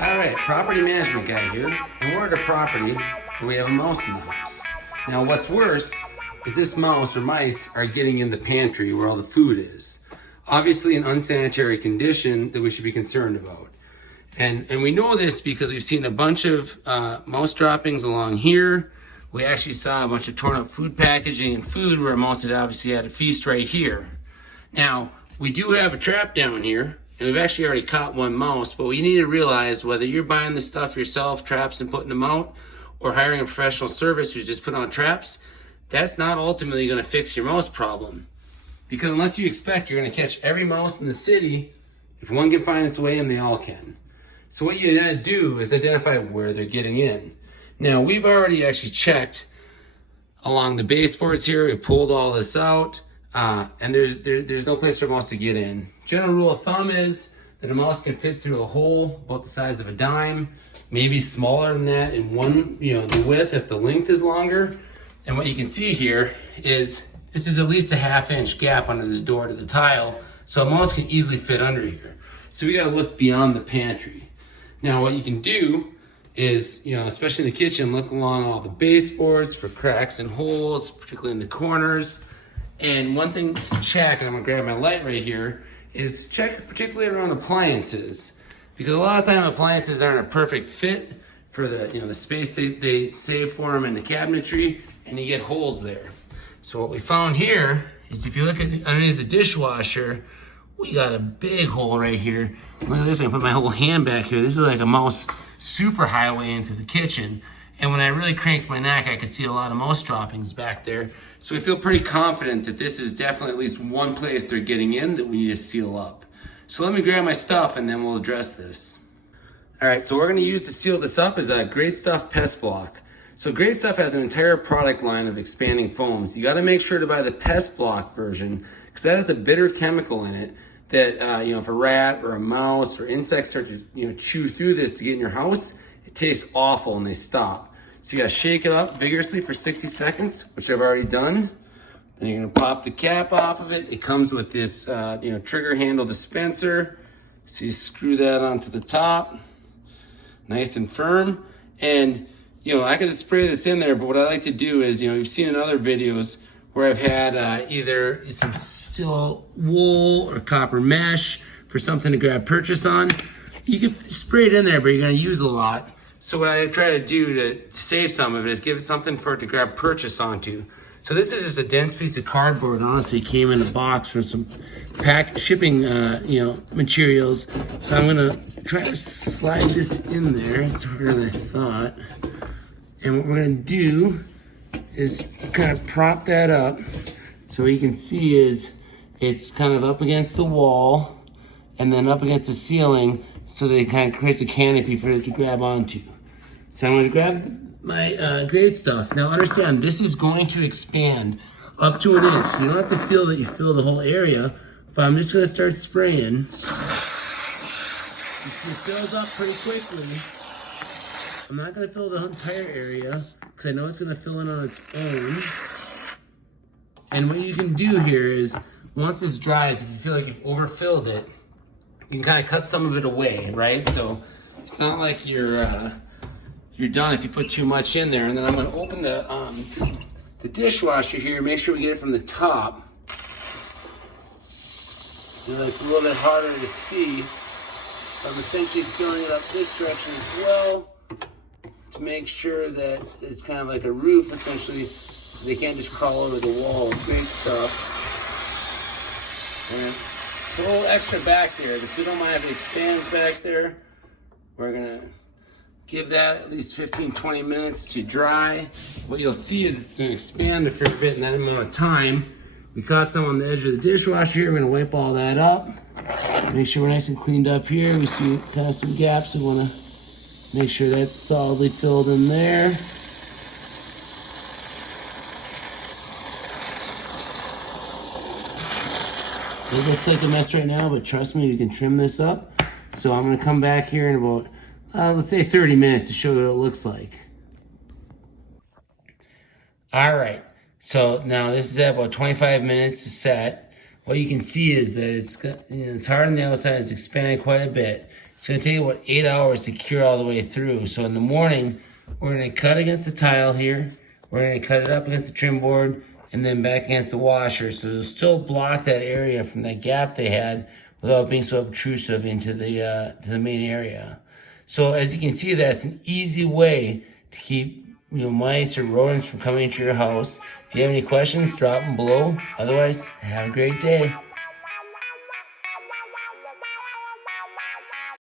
All right, property management guy here, and we're at a property where we have a mouse in the house. Now, what's worse is this mouse or mice are getting in the pantry where all the food is. Obviously, an unsanitary condition that we should be concerned about. And we know this because we've seen a bunch of mouse droppings along here. We actually saw a bunch of torn up food packaging and food where a mouse had obviously had a feast right here. Now, we do have a trap down here, and we've actually already caught one mouse, but we need to realize whether you're buying the stuff yourself, traps, and putting them out, or hiring a professional service who's just put on traps, that's not ultimately going to fix your mouse problem. Because unless you expect you're going to catch every mouse in the city, if one can find its way in, they all can. So what you gotta do is identify where they're getting in. Now, we've already actually checked along the baseboards here. We pulled all this out, and there's no place for a mouse to get in. General rule of thumb is that a mouse can fit through a hole about the size of a dime, maybe smaller than that in the width if the length is longer. And what you can see here is this is at least a 1/2 inch gap under this door to the tile, so a mouse can easily fit under here. So we gotta look beyond the pantry. Now, what you can do is, especially in the kitchen, look along all the baseboards for cracks and holes, particularly in the corners. And one thing to check, and I'm gonna grab my light right here, is check particularly around appliances. Because a lot of time appliances aren't a perfect fit for the space they save for them in the cabinetry, and you get holes there. So what we found here is if you look at underneath the dishwasher, we got a big hole right here. Look at this, I put my whole hand back here. This is like a mouse superhighway into the kitchen. And when I really cranked my neck, I could see a lot of mouse droppings back there. So I feel pretty confident that this is definitely at least one place they're getting in that we need to seal up. So let me grab my stuff and then we'll address this. All right, so what we're gonna use to seal this up is a Great Stuff Pest Block. So Great Stuff has an entire product line of expanding foams. You gotta make sure to buy the Pest Block version because that has a bitter chemical in it that, if a rat or a mouse or insects start to, chew through this to get in your house, it tastes awful and they stop. So you gotta shake it up vigorously for 60 seconds, which I've already done. Then you're gonna pop the cap off of it. It comes with this, trigger handle dispenser. So you screw that onto the top, nice and firm. And, I could just spray this in there, but what I like to do is, you've seen in other videos where I've had either some steel wool or copper mesh for something to grab purchase on. You can spray it in there, but you're gonna use a lot. So what I try to do to save some of it is give it something for it to grab purchase onto. So this is just a dense piece of cardboard. Honestly, came in a box from some shipping, materials. So I'm gonna try to slide this in there. It's harder than I thought. And what we're gonna do is kind of prop that up. So what you can see is it's kind of up against the wall and then up against the ceiling, so that it kind of creates a canopy for it to grab onto. So I'm gonna grab my Great Stuff. Now understand, this is going to expand up to 1 inch. So you don't have to feel that you fill the whole area, but I'm just gonna start spraying. It fills up pretty quickly. I'm not gonna fill the entire area because I know it's gonna fill in on its own. And what you can do here is, once this dries, if you feel like you've overfilled it, you can kind of cut some of it away, right? So it's not like you're done if you put too much in there. And then I'm gonna open the dishwasher here, make sure we get it from the top. It's a little bit harder to see. I'm essentially filling it up this direction as well to make sure that it's kind of like a roof, essentially. They can't just crawl over the wall. Great stuff. And it's a little extra back there. If you don't mind if it expands back there, we're gonna give that at least 15-20 minutes to dry. What you'll see is it's gonna expand a fair bit in that amount of time. We caught some on the edge of the dishwasher here. We're gonna wipe all that up. Make sure we're nice and cleaned up here. We see kind of some gaps. We wanna make sure that's solidly filled in there. It looks like a mess right now, but trust me, you can trim this up. So I'm gonna come back here in about, let's say 30 minutes to show you what it looks like. All right, so now this is at about 25 minutes to set. What you can see is that it's hard on the outside, it's expanded quite a bit. It's going to take about 8 hours to cure all the way through. So in the morning, we're going to cut against the tile here. We're going to cut it up against the trim board and then back against the washer. So it'll still block that area from that gap they had without being so obtrusive into the main area. So as you can see, that's an easy way to keep mice or rodents from coming into your house. If you have any questions, drop them below. Otherwise, have a great day.